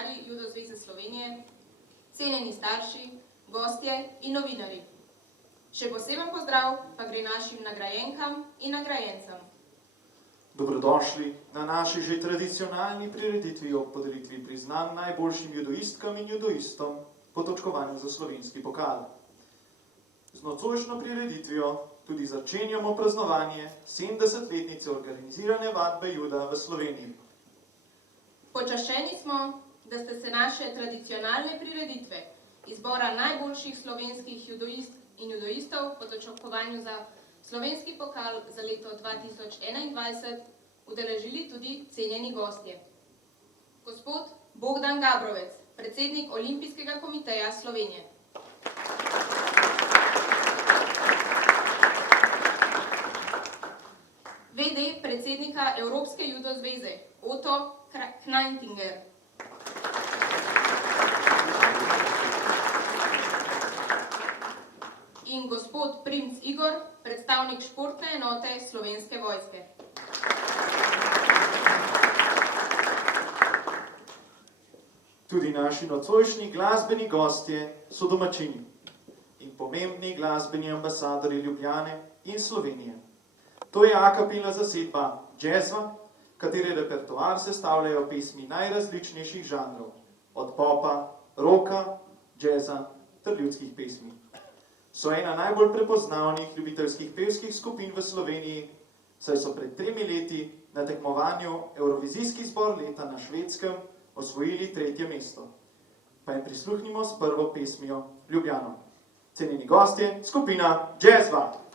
funkcionarji Judo zveze Slovenije, cenjeni starši, gostje in novinarji. Še poseben pozdrav pa gre našim nagrajenkam in nagrajencem. Dobrodošli na naši že tradicionalni prireditvi ob podelitvi priznanj najboljšim judoistkam in judoistom po točkovanju za slovenski pokal. Z nocojšnjo prireditvijo tudi začenjamo praznovanje 70-letnice organizirane vadbe juda v Sloveniji. Počaščeni smo, da ste se naše tradicionalne prireditve izbora najboljših slovenskih judoistk in judoistov po točkovanju za slovenski pokal za leto 2021 udeležili tudi cenjeni gostje. Gospod Bogdan Gabrovec, predsednik Olimpijskega komiteja Slovenije. VD predsednika Evropske judo zveze Otto Kneintinger. In gospod Princ Igor, predstavnik športne enote Slovenske vojske. Tudi naši nocojšnji glasbeni gostje so domačini in pomembni glasbeni ambasadori Ljubljane in Slovenije. To je a capella zasedba Jazzva, katere repertoar sestavljajo pesmi najrazličnejših žanrov, od popa, rocka, jazza ter ljudskih pesmi. So ena najbolj prepoznavnih ljubiteljskih pevskih skupin v Sloveniji, saj so pred 3 leti na tekmovanju Evrovizijski zbor leta na Švedskem osvojili 3. mesto. Pa jim prisluhnimo s prvo pesmijo Ljubljano. Cenjeni gostje, skupina Jazzva!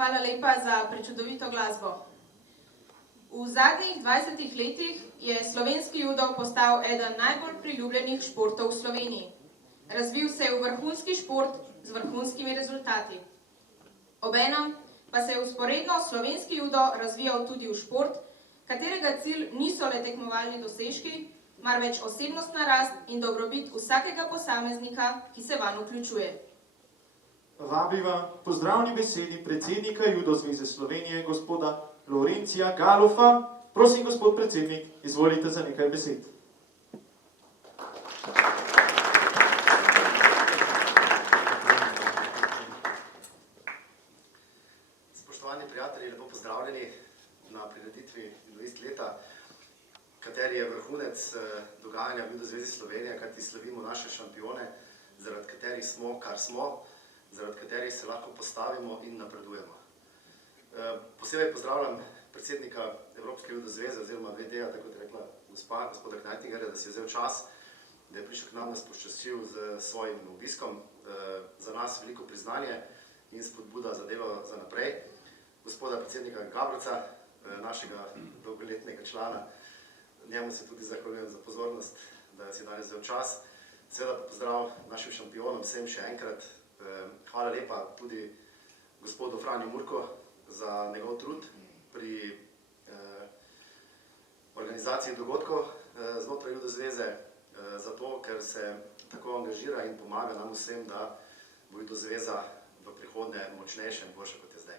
Hvala lepa za prečudovito glasbo. V zadnjih 20 letih je slovenski judo postal eden najbolj priljubljenih športov v Sloveniji. Razvil se je v vrhunski šport z vrhunskimi rezultati. Obenem pa se je vzporedno slovenski judo razvijal tudi v šport, katerega cilj niso le tekmovalni dosežki, marveč osebnostna rast in dobrobit vsakega posameznika, ki se vanj vključuje. Vabiva pozdravni besedi predsednika Judo zveze Slovenije, gospoda Lorencija Galufa prosim, gospod predsednik, izvolite za nekaj besed. Spoštovani prijatelji, lepo pozdravljeni na prireditvi Judoist leta, kateri je vrhunec dogajanja v Judo zvezi Slovenije, kajti slavimo naše šampione, zaradi katerih smo, kar smo, zaradi katerih se lahko postavimo in napredujemo. Posebej pozdravljam predsednika Evropske Judo zveze oziroma VD-ja, tako kot je rekla gospoda Knajtingerja, da si je vzel čas, da je prišel k nam, nas počastil z svojim obiskom. Za nas veliko priznanje in spodbuda za delo za naprej. Gospoda predsednika Gabrca, našega dolgoletnega člana, njemu se tudi zahvaljujem za pozornost, da si danes vzel čas. Seveda pa pozdrav našim šampionom, vsem še enkrat. Hvala lepa tudi gospodu Franju Murko za njegov trud pri organizaciji dogodkov znotraj Judo zveze, zato ker se tako angažira in pomaga nam vsem, da bo Judo zveza v prihodnje močnejša in boljša, kot je zdaj.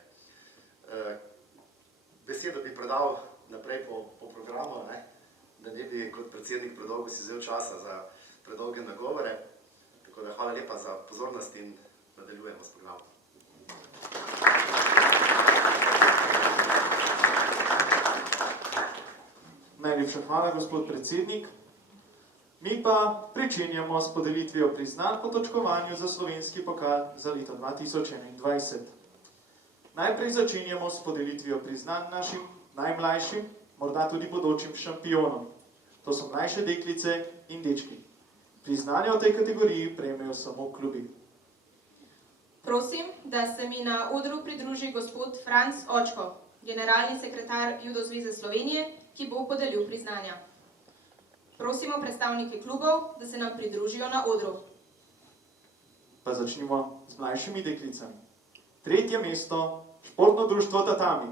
Besedo bi predal naprej po programu, da ne bi kot predsednik predolgo si vzel časa za predolge nagovore. Tako da hvala lepa za pozornost in nadaljujemo s programom. Najlepša hvala, gospod predsednik. Mi pa pričenjamo s podelitvijo priznanj po točkovanju za slovenski pokal za leto 2021. Najprej začenjamo s podelitvijo priznanj našim najmlajšim, morda tudi bodočim šampionom. To so mlajše deklice in dečki. Priznanja v tej kategoriji prejmejo samo klubi. Prosim, da se mi na odru pridruži gospod Franc Očko, generalni sekretar Judo zveze Slovenije, ki bo podelil priznanja. Prosimo predstavnike klubov, da se nam pridružijo na odru. Pa začnimo z mlajšimi deklicami. 3. mesto, Športno društvo Tatami.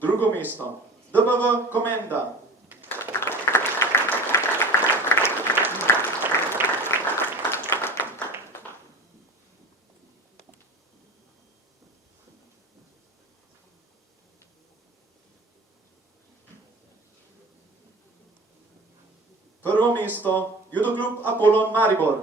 Drugo mesto, DBV Komenda. Prvo mesto, Judo klub Apollon Maribor.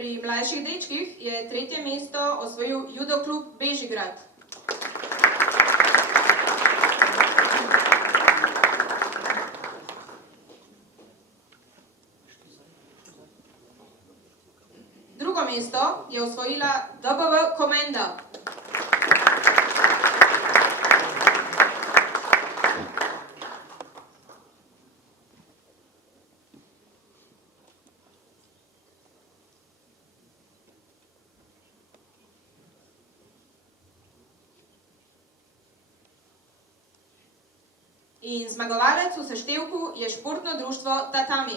Pri mlajših dečkih je 3. mesto osvojil Judo klub Bežigrad. Drugo mesto je osvojila DBV Komenda. In zmagovalec v seštevku je Športno društvo Tatami.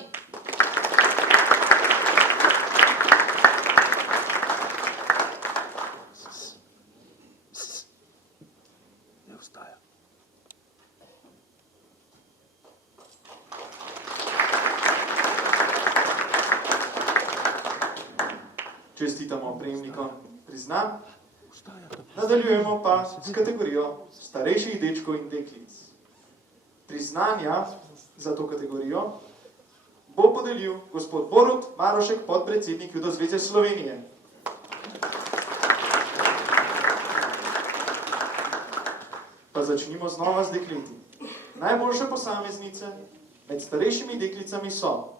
Ne vstaja. Čestitamo prejemnikom priznanj. Nadaljujemo pa s kategorijo starejših dečkov in deklic. Priznanja za to kategorijo bo podelil gospod Borut Marošek, podpredsednik Judo zveze Slovenije. Pa začnimo znova z dekleti. Najboljše posameznice med starejšimi deklicami so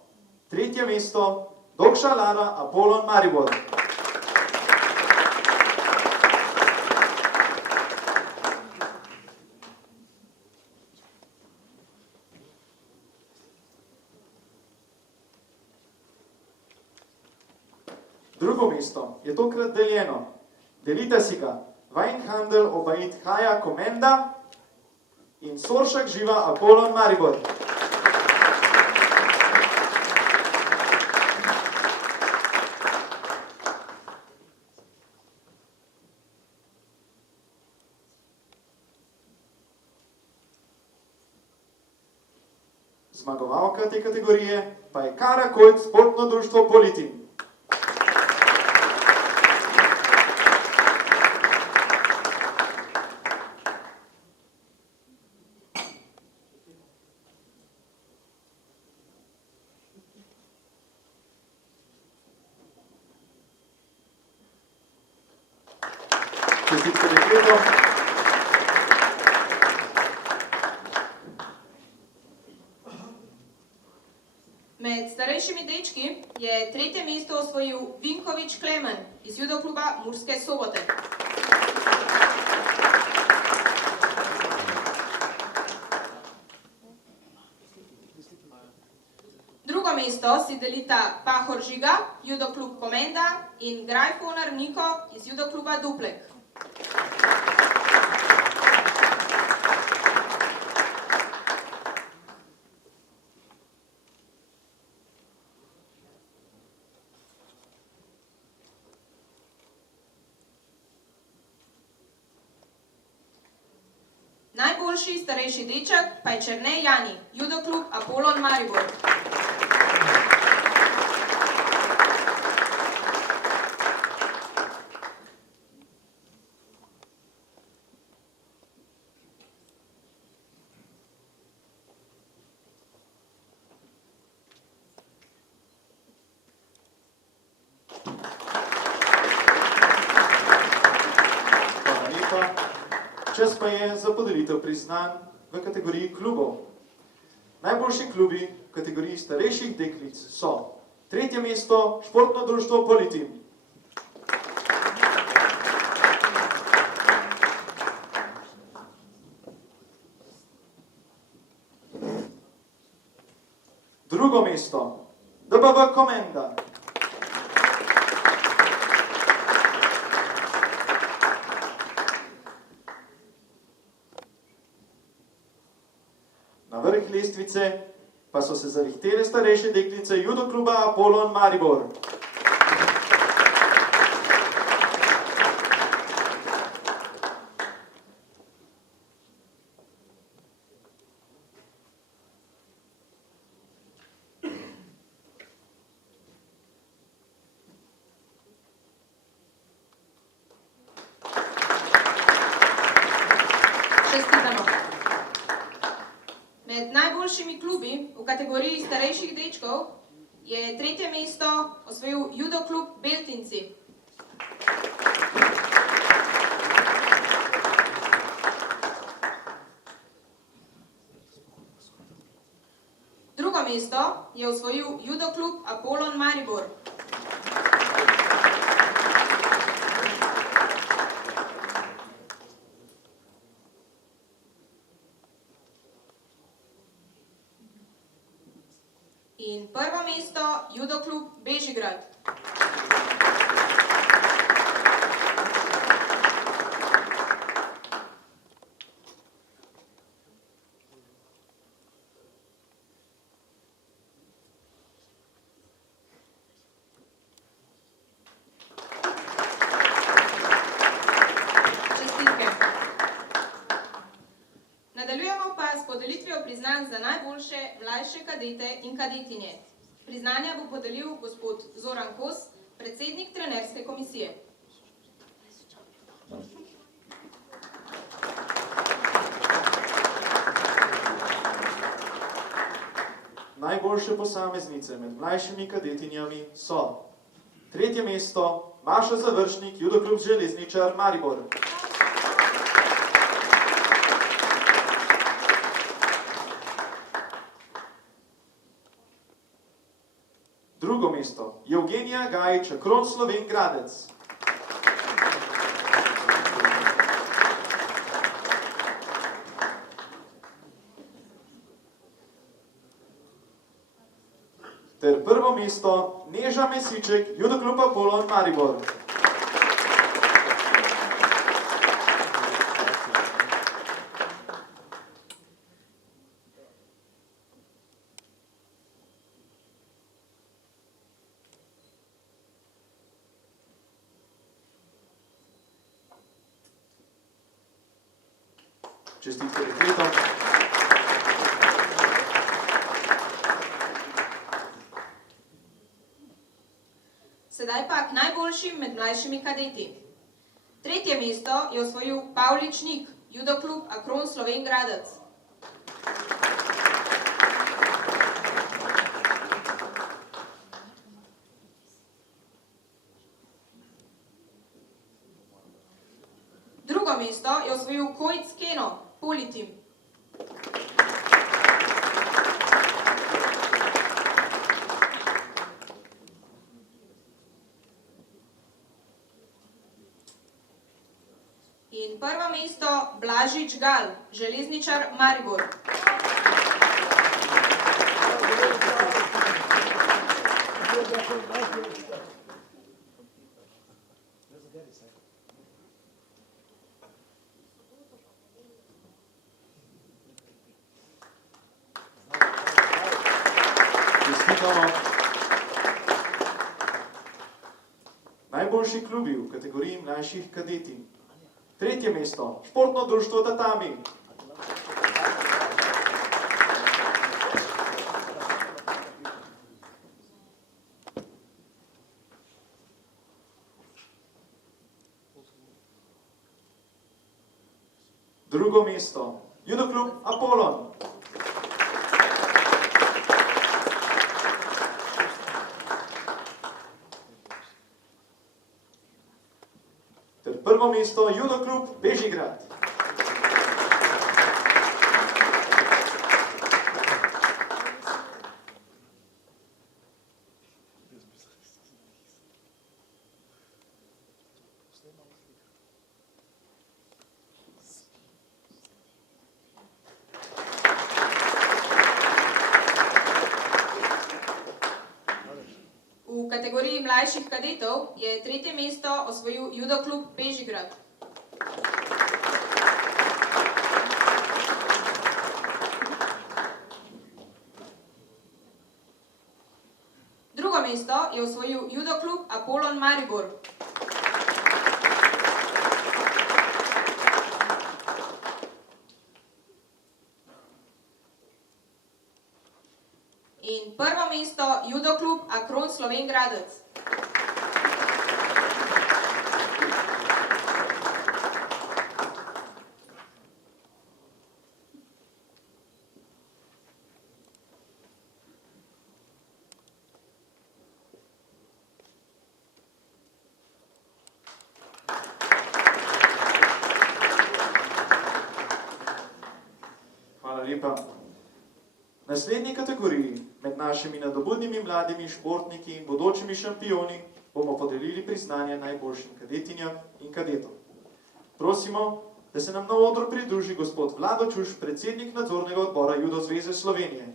3. mesto, Dokša Lara, Apollon Maribor. Drugo mesto je tokrat deljeno. Delita si ga Weinhandel Obait Haja Komenda in Soršak Živa Apollon Maribor. Zmagovalka te kategorije pa je Kara Kojt Sportno društvo Politin. Čestitke dekletom. Med starejšimi dečki je tretje mesto osvojil Vinkovič Klemen iz judokluba Murske Sobote. Drugo mesto si delita Pahor Žiga, judoklub Komenda in Grajfoner Niko iz judokluba Duplek. Najboljši starejši deček pa je Černe Jani, judoklub Apollon Maribor. Hvala lepa. Čas pa je za podelitev priznanj v kategoriji klubov. Najboljši klubi v kategoriji starejših deklic so tretje mesto Športno društvo Politin. Drugo mesto DBV Komenda. Na vrh lestvice pa so se zavihtele starejše deklice judokluba Apollon Maribor. Čestitamo. Med najboljšimi klubi v kategoriji starejših dečkov je tretje mesto osvojil judoklub Beltinci. Drugo mesto je osvojil judoklub Apollon Maribor. In prvo mesto judoklub Bežigrad. Čestitke. Nadaljujemo pa s podelitvijo priznanj za najboljše mlajše kadete in kadetinje. Priznanja bo podelil gospod Zoran Kos, predsednik trenerske komisije. Najboljše posameznice med mlajšimi kadetinjami so tretje mesto Maša Završnik, judoklub Železničar Maribor. Drugo mesto Evgenija Gajič, Akron Sloven Gradec. Ter prvo mesto Neža Mesiček, Judo klub Apollon Maribor. Čestitke dekletom. Sedaj pa k najboljšim med mlajšimi kadeti. Tretje mesto je osvojil Pavlič Nik, Judo klub Akron Slovenj Gradec. Drugo mesto je osvojil Kojc Keno, Politim. In prvo mesto Blažič Gal, železničar Maribor. Najboljši klubi v kategoriji mlajših kadeti. Tretje mesto, športno društvo Tatami. Drugo mesto, Judo klub Apollon. Ter prvo mesto, Judo klub Bežigrad. V kategoriji mlajših kadetov je tretje mesto osvojil Judo klub Bežigrad. Drugo mesto je osvojil Judo klub Apollon Maribor. In prvo mesto Judo klub Akron Slovenj Gradec. Hvala lepa. V naslednji kategoriji med našimi nadobudnimi mladimi športniki in bodočimi šampioni bomo podelili priznanje najboljšim kadetinjam in kadetom. Prosimo, da se nam na odru pridruži gospod Vlado Čuš, predsednik nadzornega odbora Judo zveze Slovenije.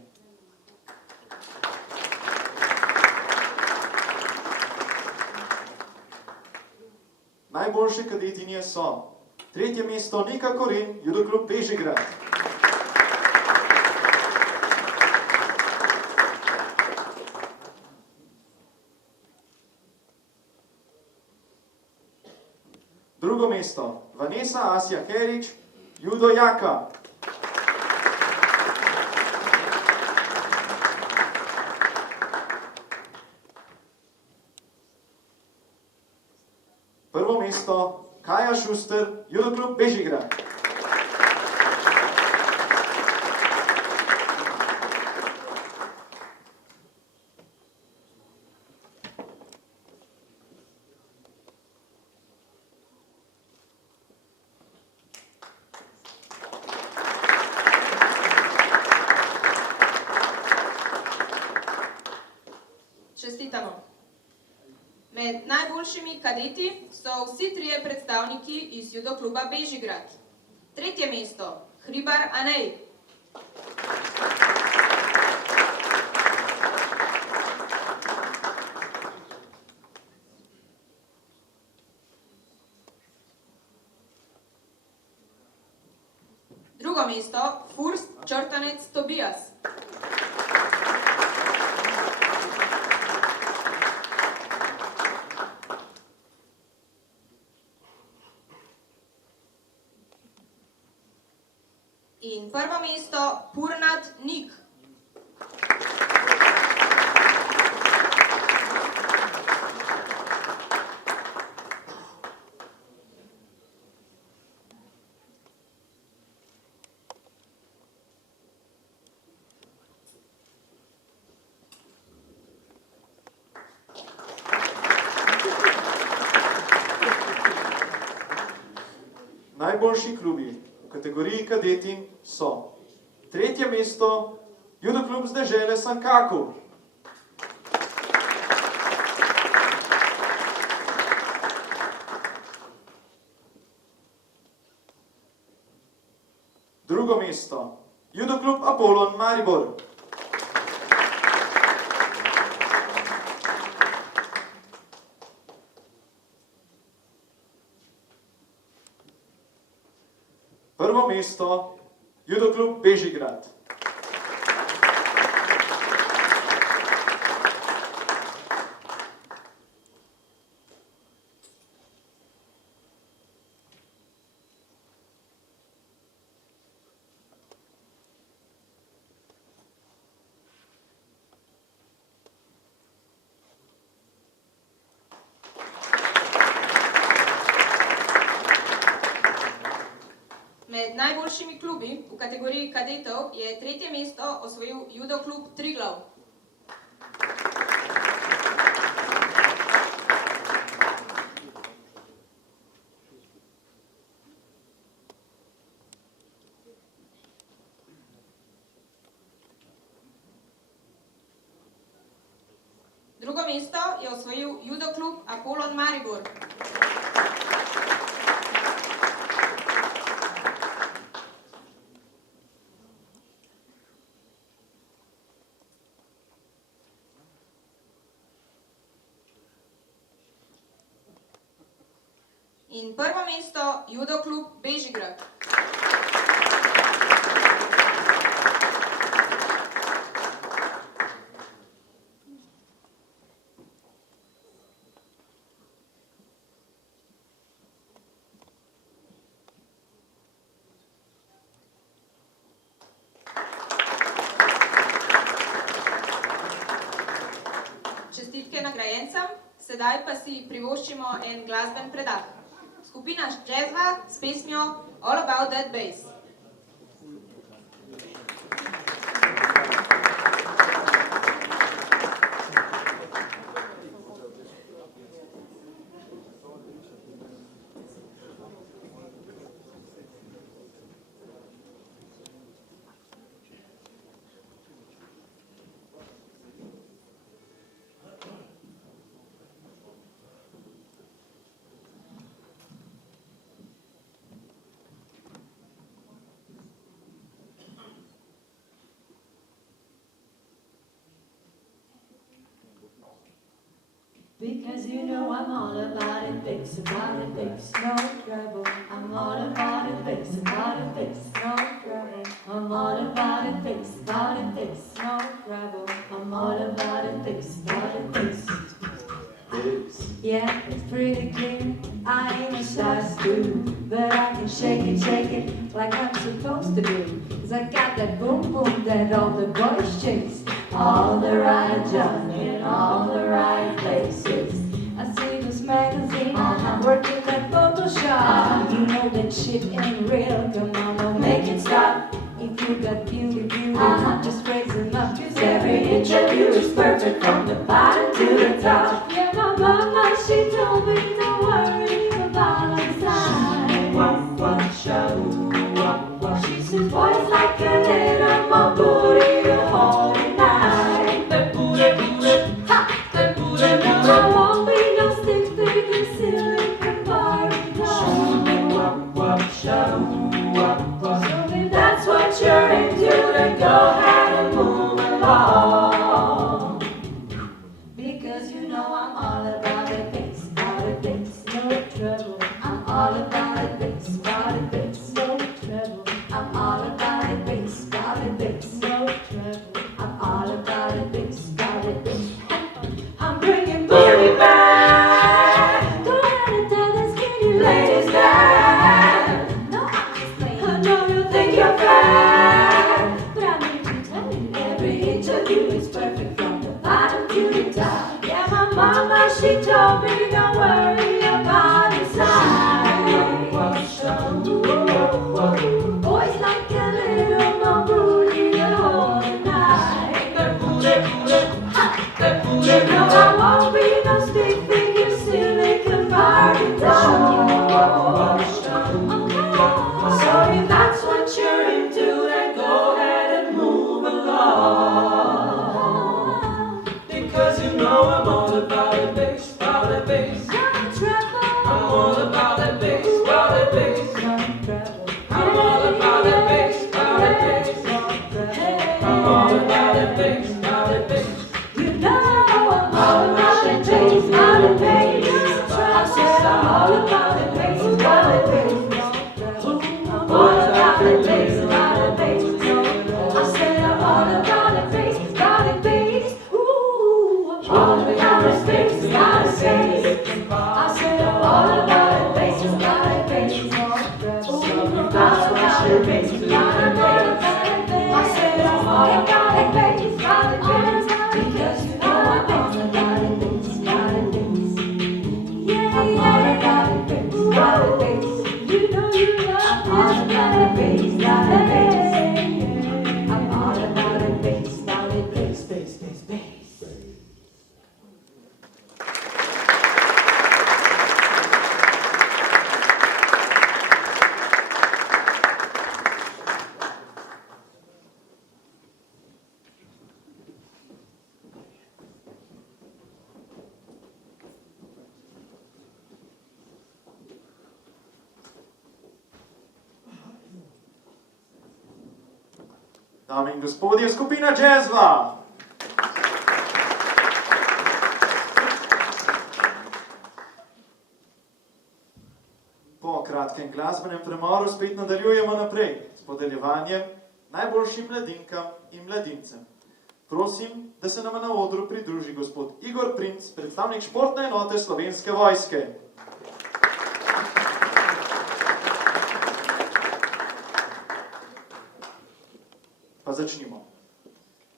Najboljše kadetinje so tretje mesto Nika Koren, Judo klub Bežigrad. Drugo mesto, Vanessa Asja Herič, Judo Jaka. Prvo mesto, Kaja Šuster, Judo klub Bežigrad. Čestitamo. Med najboljšimi kadeti so vsi trije predstavniki iz Judo kluba Bežigrad. Tretje mesto, Hribar Anej. Drugo mesto Furst Črtanec Tobias. In prvo mesto Purnat Nik. Najboljši klubi v kategoriji kadeti so tretje mesto Judo klub z dežele Sankaku. Drugo mesto Judo klub Apollon Maribor. Prvo mesto Judo klub Bežigrad. Med najboljšimi klubi v kategoriji kadetov je tretje mesto osvojil Judo klub Triglav. Drugo mesto je osvojil Judo klub Apollon Maribor. In prvo mesto Judo klub Bežigrad. Čestitke nagrajencem, sedaj pa si privoščimo en glasben predah. Skupina Jazzva s pesmijo All About That Bass. Because you know I'm all about it, fix, no trouble. I'm all about it, fix, no trouble. I'm all about it, fix, no trouble. I'm all about it, fix. Yeah, it's pretty clear, I ain't a size 2, but I can shake it like I'm supposed to do. 'Cause I got that boom boom that all the boys chase, all the right junk in all the right places. I see this magazine, working that Photoshop. You know that shit ain't real, come on, don't make it stop. If you got beauty, just raise them up, 'cause every inch of you is perfect from the bottom to the top. Yeah, my mama, she told me don't worry about the size. She says boys like a little more booty the whole night. That booty, I won't be no stick figure, silly body doll. So if that's what you're into, then go ahead and move along. Because you know I'm all about it, fix, no trouble. I'm all about it, fix, no trouble. I'm all about bass. Some trouble. I'm all about that bass, about that bass. Some trouble. I'm all about that bass, about that bass. I'm all about that bass, about that bass. You know I'm all about that bass, about that bass. I said I'm all about that bass, about that bass. I'm all about that bass, about that bass. I said I'm all about that bass, about that bass. Ooh, I'm all about that bass, about that bass. I said I'm all about that bass, about that bass. Ooh, I'm all about that bass, about that bass. I said I'm all about that bass, about that bass. Because you know I'm all about that bass, about that bass. Yeah, I'm all about that bass, about that bass. You know you love me. I'm all about that bass, about that bass. I'm all about that bass, about that bass, bass, bass, bass. Dame in gospodje, skupina Jazzla. Po kratkem glasbenem premoru spet nadaljujemo naprej s podeljevanjem najboljšim mladinkam in mladincem. Prosim, da se nama na odru pridruži gospod Igor Princ, predstavnik športne enote Slovenske vojske. Pa začnimo.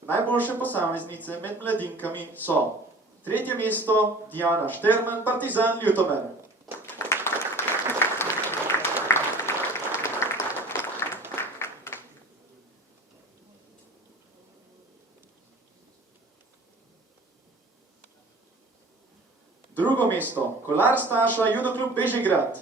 Najboljše posameznice med mladinkami so: tretje mesto Diana Šterman, Partizan Ljutomer. Drugo mesto Kolar Staša, Judoklub Bežigrad.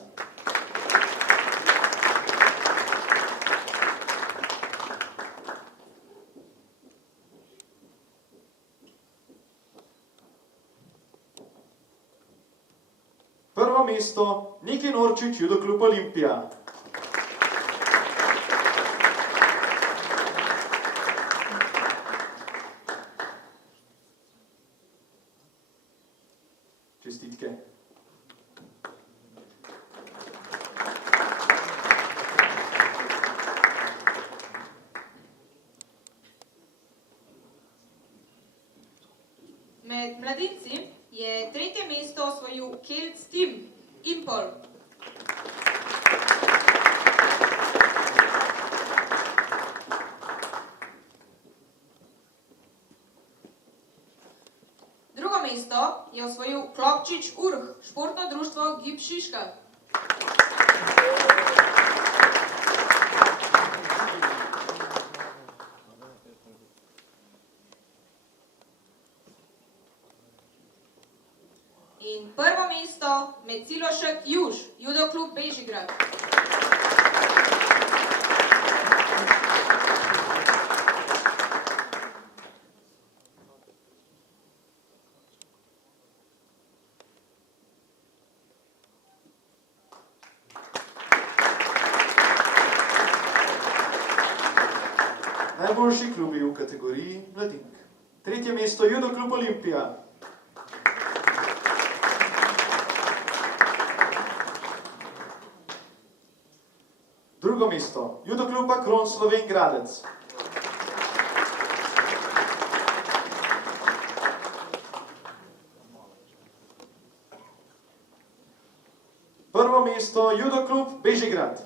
Prvo mesto Niki Norčič, Judoklub Olimpija. Čestitke. Med mladinci je tretje mesto osvojil Kelc Tim Impol. Drugo mesto je osvojil Klopčič Urh, športno društvo Gib Šiška. In prvo mesto Mecilošek Juž, Judoklub Bežigrad. Najboljši klubi v kategoriji mladink. Tretje mesto Judoklub Olimpija. Drugo mesto Judoklub Akron Slovenj Gradec. Prvo mesto Judoklub Bežigrad.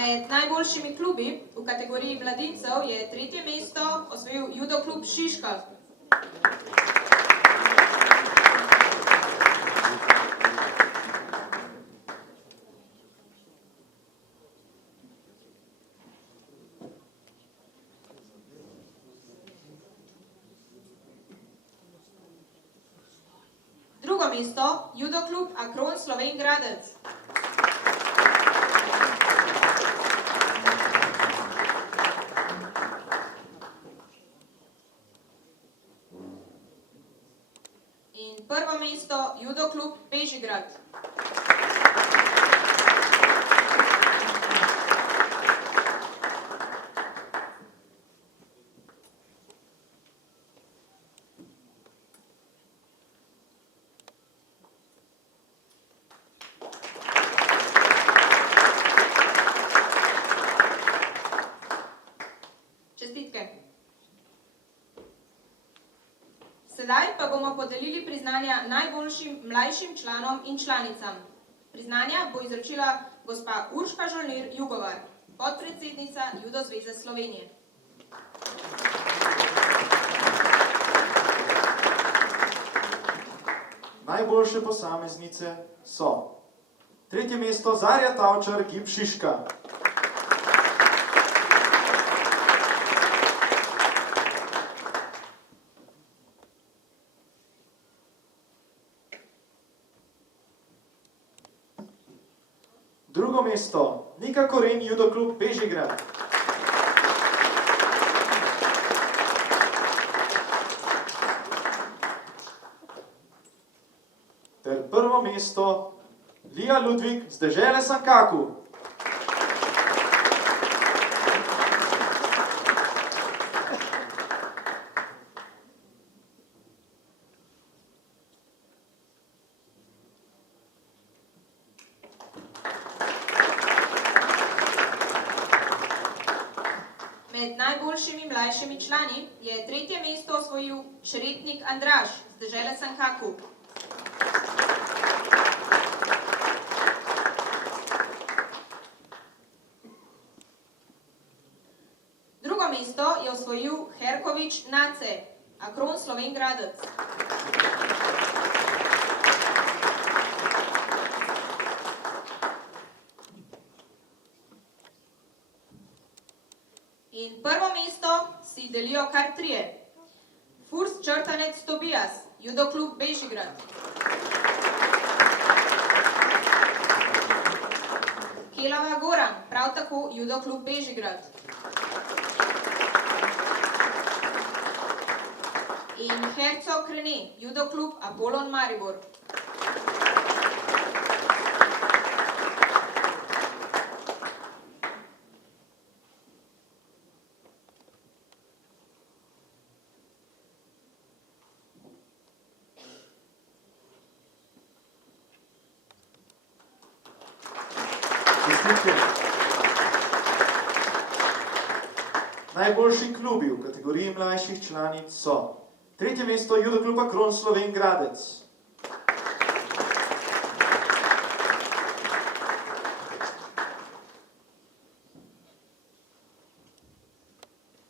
Med najboljšimi klubi v kategoriji mladincev je tretje mesto osvojil Judoklub Šiška. mesto judo klub Akron Slovenj Gradec. In prvo mesto judo klub Bežigrad. Čestitke. Sedaj pa bomo podelili priznanja najboljšim mlajšim članom in članicam. Priznanja bo izročila gospa Urška Žolnir Jugovar, podpredsednica Judo zveze Slovenije. Najboljše posameznice so: tretje mesto Zarja Tavčar Gib Šiška. Drugo mesto Nika Koren judo klub Bežigrad. Ter prvo mesto Lija Ludvik z dežele Sankaku. Med najboljšimi mlajšimi člani je tretje mesto osvojil Šretnik Andraž z dežele Sankaku. Drugo mesto je osvojil Herkovič Nace, Akron Slovenj Gradec. In prvo mesto si delijo kar trije. Furs Črtanec Tobias, judo klub Bežigrad. Kelava Goran, prav tako judo klub Bežigrad. In Hercog Rene, judo klub Apollon Maribor. Čestitke. Najboljši klubi v kategoriji mlajših članic so: tretje mesto judo klub Akron Slovenj Gradec.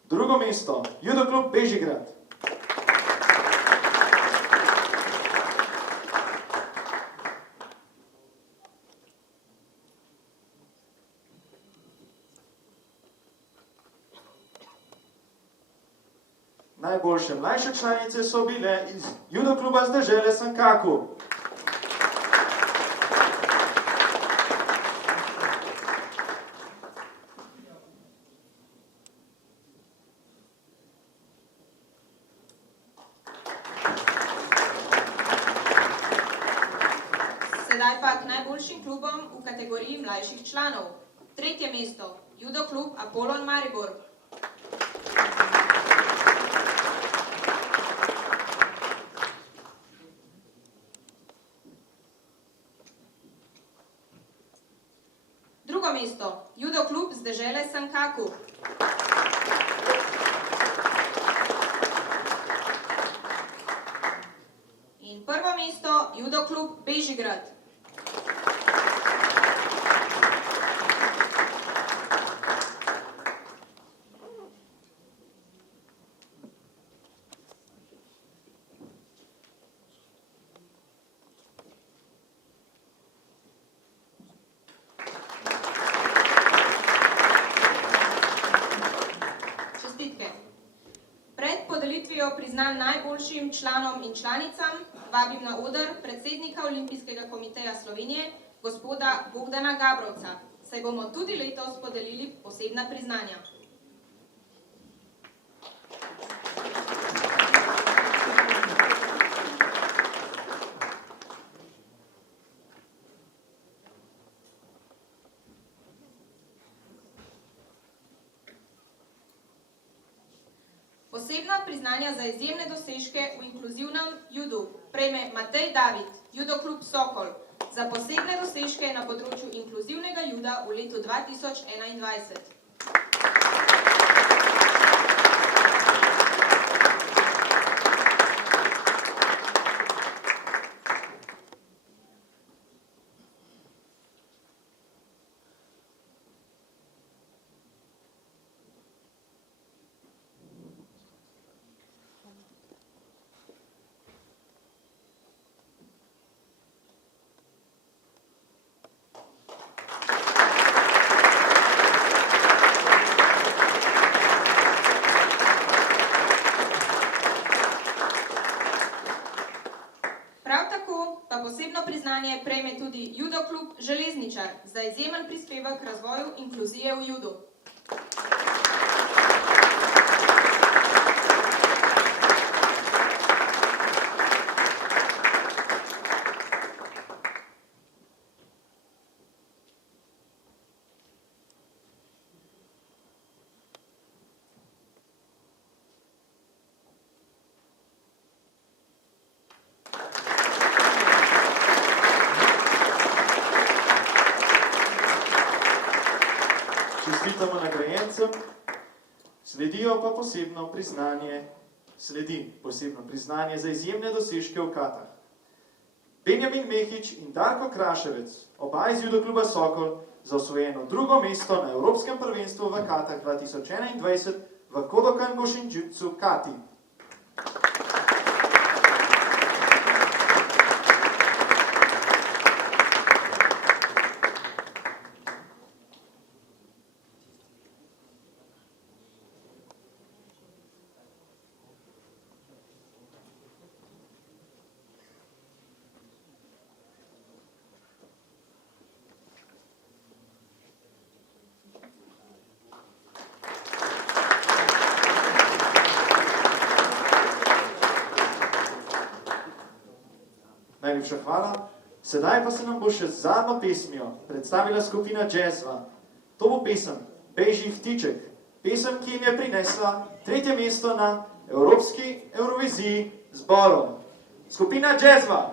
Drugo mesto judo klub Bežigrad. Najboljše mlajše članice so bile iz judo kluba z dežele Sankaku. Sedaj pa k najboljšim klubom v kategoriji mlajših članov. Tretje mesto, judo klub Apollon Maribor. Drugo mesto, judo klub z dežele Sankaku. In prvo mesto, judo klub Bežigrad. Pred podelitvijo podelitvijo priznanj najboljšim članom in članicam vabim na oder predsednika Olimpijskega komiteja Slovenije, gospoda Bogdana Gabrovca, saj bomo tudi letos podelili posebna priznanja. Posebna priznanja za izjemne dosežke v inkluzivnem judu prejme Matej David, Judo klub Sokol, za posebne dosežke na področju inkluzivnega juda v letu 2021. Posebno priznanje prejme tudi Judo klub Železničar za izjemen prispevek k razvoju inkluzije v judu. Čestitamo nagrajencem, sledi posebno priznanje za izjemne dosežke v katah. Benjamin Mehič in Darko Kraševec, oba iz Judo kluba Sokol, za osvojeno drugo mesto na Evropskem prvenstvu v katah 2021 v Kodokan Goshinjutsu Kati. Najlepša hvala. Sedaj pa se nam bo še z zadnjo pesmijo predstavila skupina Jazzva. To bo pesem Bežji vtiček, pesem, ki jim je prinesla 3. mesto na Evropski Evroviziji z Borom. Skupina Jazzva!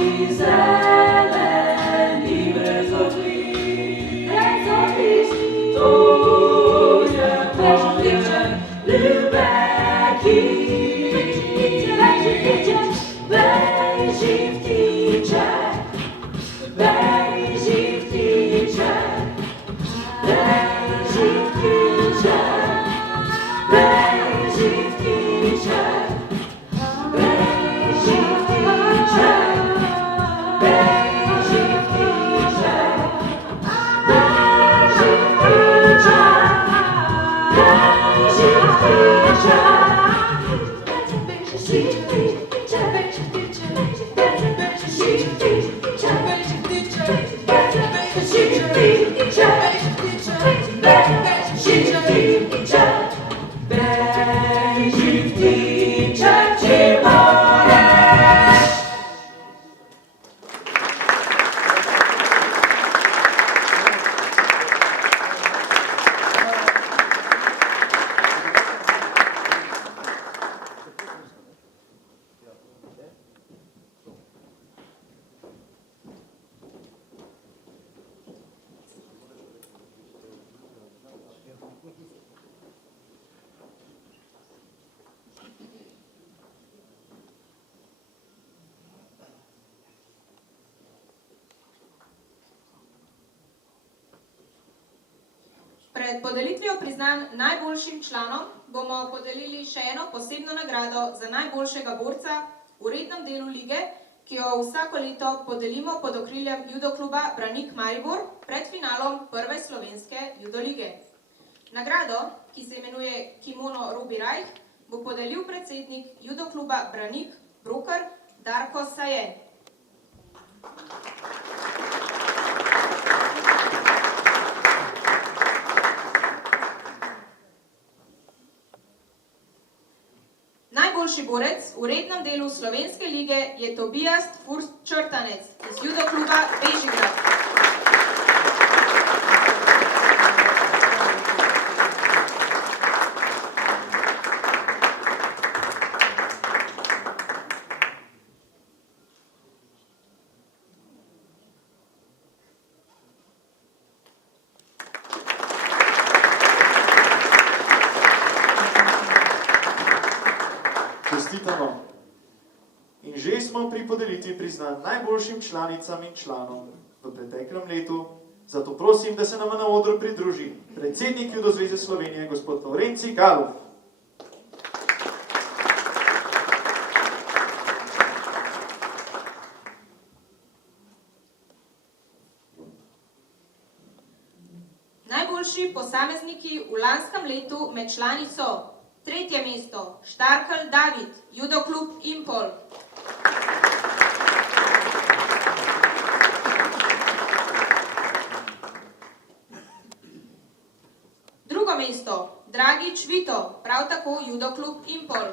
oči zeleni brezobli, to je moje ljubeki. Bejži ptiček, bejži ptiček, bejži ptiček, bejži ptiček, bejži ptiček, bejži ptiček, bejži Pred podelitvijo priznanj najboljšim članom bomo podelili še eno posebno nagrado za najboljšega borca v rednem delu lige, ki jo vsako leto podelimo pod okriljem judokluba Branik Maribor pred finalom prve slovenske judolige. Nagrado, ki se imenuje Kimono Robi Rajh, bo podelil predsednik judokluba Branik Broker Darko Saje. Najboljši borec v rednem delu slovenske lige je Tobias Furst Črtanec iz judokluba Bežigrad. Čestitamo. In že smo pri podelitvi priznanj najboljšim članicam in članom v preteklem letu, zato prosim, da se nam na odru pridruži predsednik Judo zveze Slovenije, gospod Laurenci Galov. Najboljši posamezniki v lanskem letu med člani so: tretje mesto, Štarkelj David, judoklub Impol. Drugo mesto, Dragič Vito, prav tako judoklub Impol.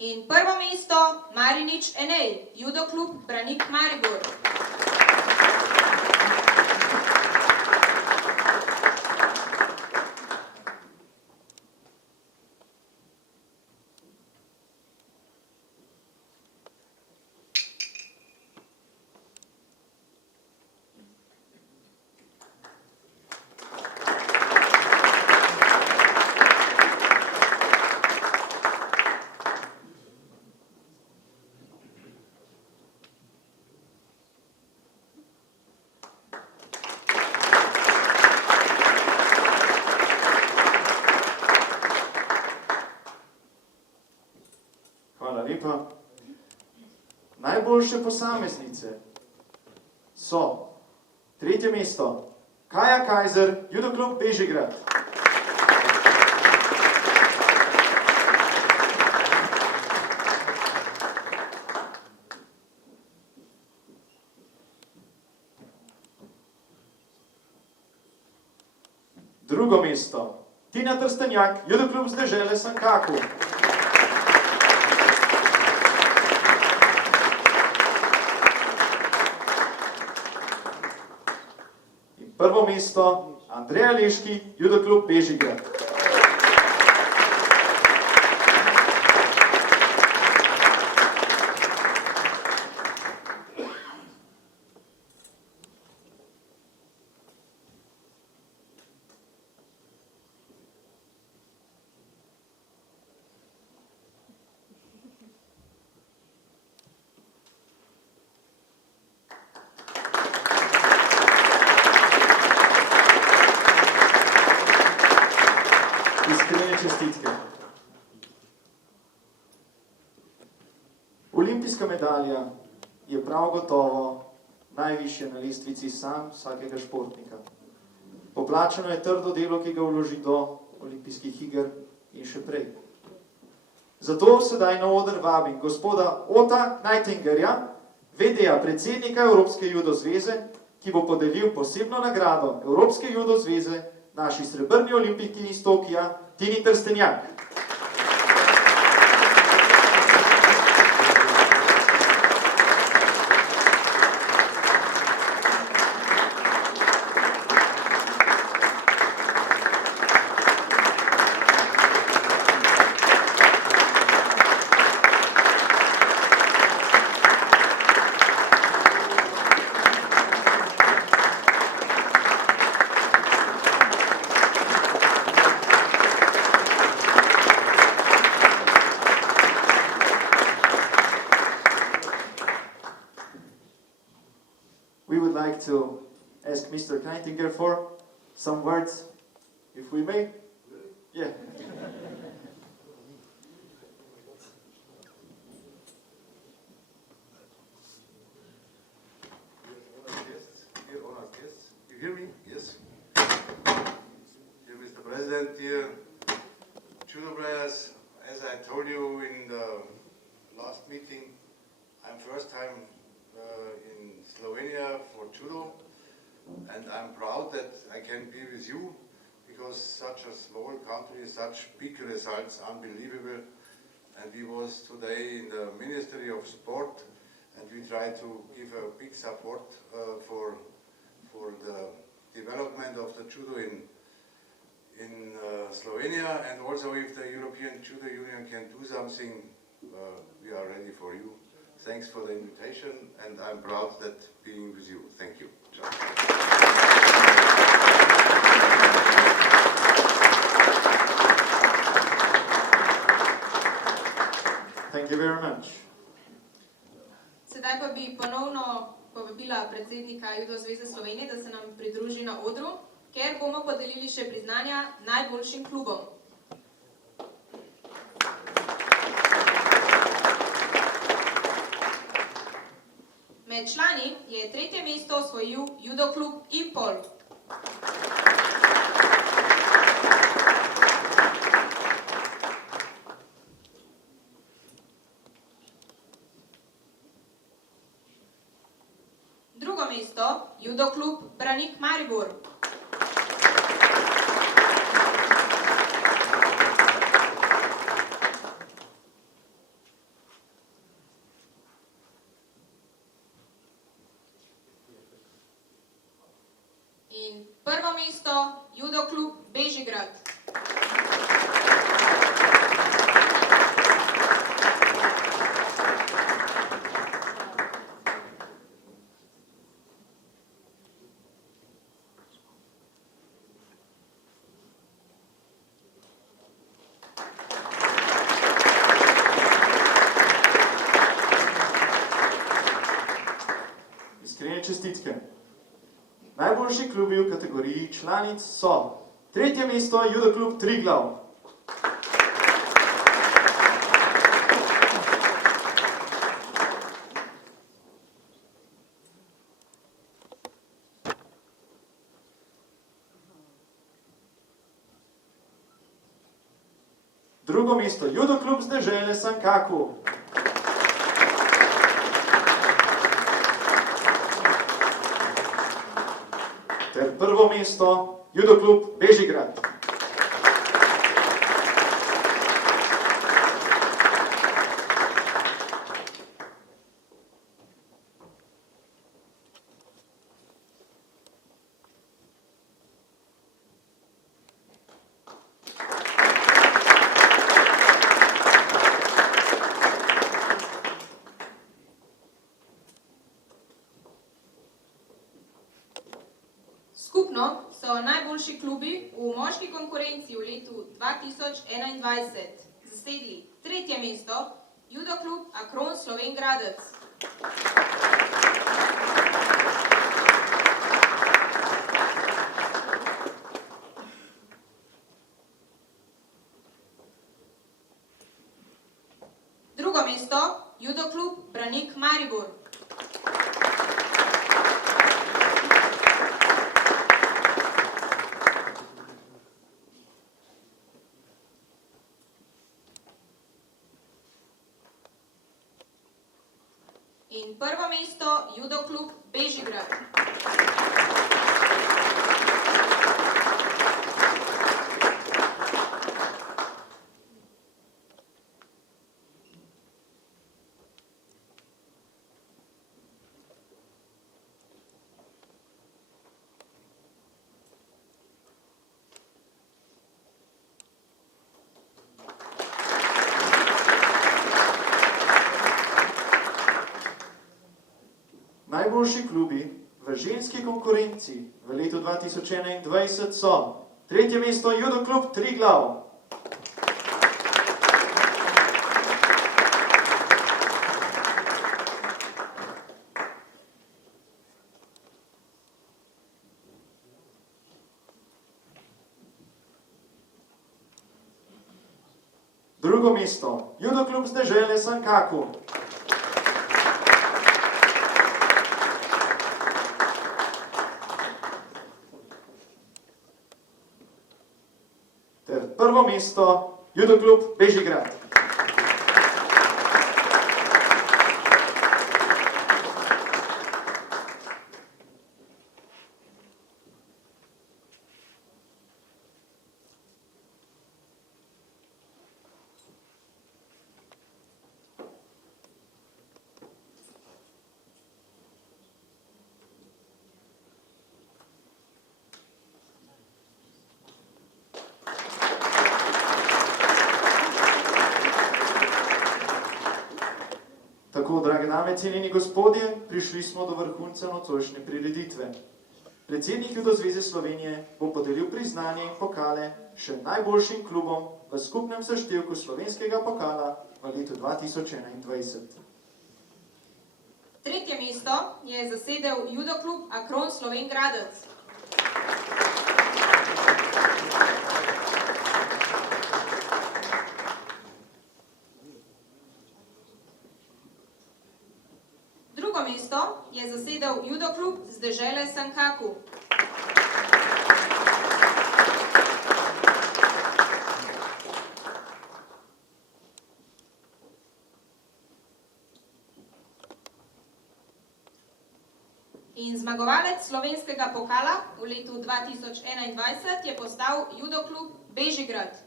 In prvo mesto, Marinič Enej, judoklub Branik Maribor. Hvala lepa. Najboljše posameznice so: tretje mesto, Kaja Kajzer, judoklub Bežigrad. Drugo mesto, Tina Trstenjak, judoklub z dežele Sankaku. Prvo mesto, Andreja Leški, judoklub Bežigrad. Iskrene čestitke. Olimpijska medalja je prav gotovo najvišje na lestvici sanj vsakega športnika. Poplačano je trdo delo, ki ga vloži do olimpijskih iger in še prej. Zato sedaj na oder vabim gospoda Ota Knajtingerja, VD-ja predsednika Evropske judo zveze, ki bo podelil posebno nagrado Evropske judo zveze naši srebrni olimpijki iz Tokija, Tini Trstenjak. We would like to ask Mr. Knajtinger for some words, if we may. Yeah. Dear honored guests, you hear me? Yes. Dear Mr. President, dear judo players, as I told you in the last meeting, I'm first time in Slovenia for judo, and I'm proud that I can be with you because such a small country, such big results, unbelievable. And we was today in the Ministry of Sport, and we try to give a big support for the development of the judo in Slovenia, and also if the European Judo Union can do something, we are ready for you. Thanks for the invitation, and I'm proud that being with you. Thank you. Thank you very much. Sedaj pa bi ponovno povabila predsednika Judo zveze Slovenije, da se nam pridruži na odru, ker bomo podelili še priznanja najboljšim klubom. Med člani je tretje mesto osvojil judo klub Impol. Drugo mesto judo klub Branik Maribor. In prvo mesto judo klub Bežigrad. Iskrene čestitke. Najboljši klubi v kategoriji članic so tretje mesto judo klub Triglav. Drugo mesto judo klub z dežele Sankaku. Ter prvo mesto judo klub Bežigrad. so najboljši klubi v moški konkurenci v letu 2021 zasedli tretje mesto Judo klub Akron Slovenj Gradec. Drugo mesto Judo klub Branik Maribor. In prvo mesto Judo klub Bežigrad. Najboljši klubi v ženski konkurenci v letu 2021 so tretje mesto Judo klub Triglav, drugo mesto Judo klub z dežele Sankaku, ter prvo mesto Judo klub Bežigrad. Tako, drage dame, cenjeni gospodje, prišli smo do vrhunca nocojšnje prireditve. Predsednik Judo zveze Slovenije bo podelil priznanje in pokale še najboljšim klubom v skupnem seštevku slovenskega pokala v letu 2021. Tretje mesto je zasedel Judo klub Akron Slovenj Gradec. Drugo mesto je zasedel Judo klub z dežele Sankaku. In zmagovalec slovenskega pokala v letu 2021 je postal Judo klub Bežigrad.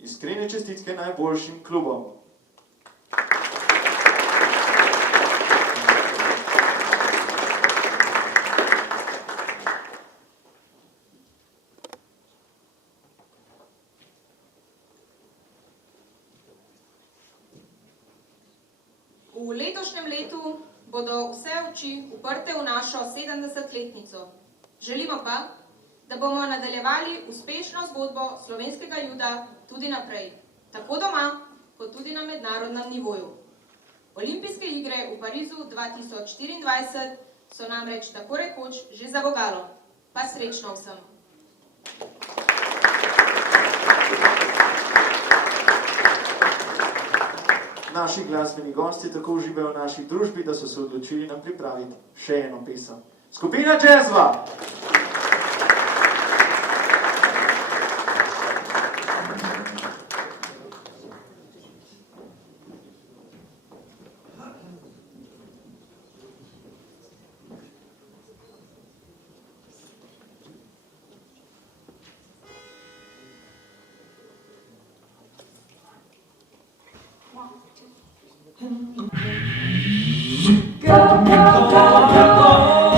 Iskrene čestitke najboljšim klubom. V letošnjem letu bodo vse oči uprte v našo 70-letnico. Želimo pa, da bomo nadaljevali uspešno zgodbo slovenskega juda tudi naprej, tako doma, kot tudi na mednarodnem nivoju. Olimpijske igre v Parizu 2024 so namreč tako rekoč že za vogalo. Pa srečno vsem! Naši glasbeni gosti tako uživajo v naši družbi, da so se odločili nam pripraviti še eno pesem. Skupina Džezva! Go, go, go, go!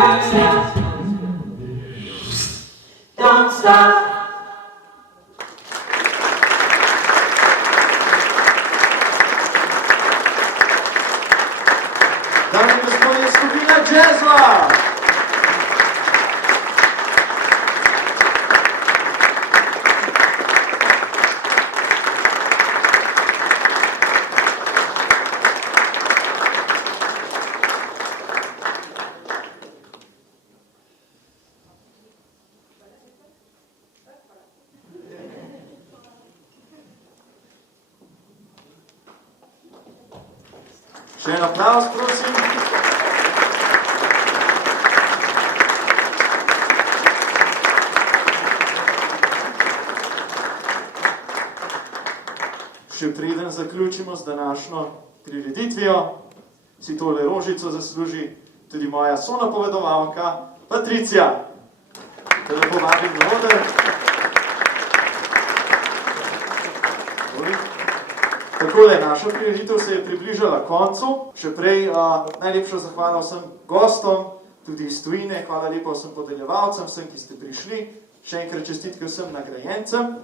Don't stop. Don't stop. Dame in gospodje, skupina Jazzva! Še en aplavz, prosim. Še preden zaključimo z današnjo prireditvijo, si tole rožico zasluži tudi moja sonapovedovalka Patricija. Te lepo vabim na oder. Takole, naša prireditev se je približala koncu. Še prej najlepša zahvala vsem gostom, tudi iz tujine, hvala lepa vsem podeljevalcem, vsem, ki ste prišli. Še enkrat čestitke vsem nagrajencem.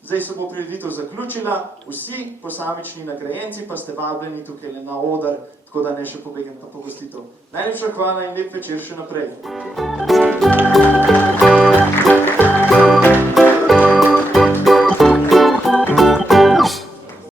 Zdaj se bo prireditev zaključila, vsi posamični nagrajenci pa ste vabljeni tukaj na oder, tako da ne še pobegem na pogostitev. Najlepša hvala in lep večer še naprej.